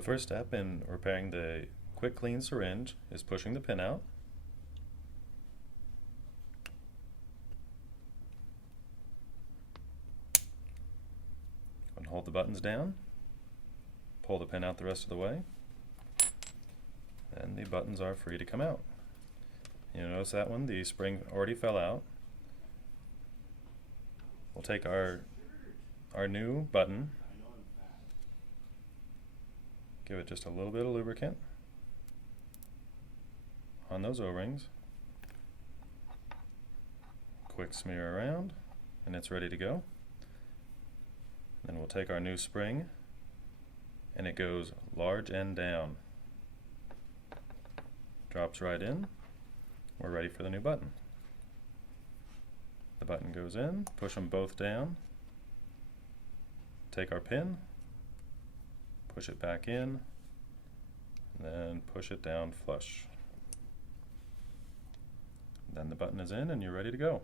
The first step in repairing the quick clean syringe is pushing the pin out. And hold the buttons down. Pull the pin out the rest of the way. And the buttons are free to come out. You notice that one, the spring already fell out. We'll take our new button, give it just a little bit of lubricant on those O-rings, quick smear around, and it's ready to go. Then we'll take our new spring, and it goes large end down. Drops right in. We're ready for the new button. The button goes in, push them both down, take our pin, push it back in, and then push it down flush. Then the button is in and you're ready to go.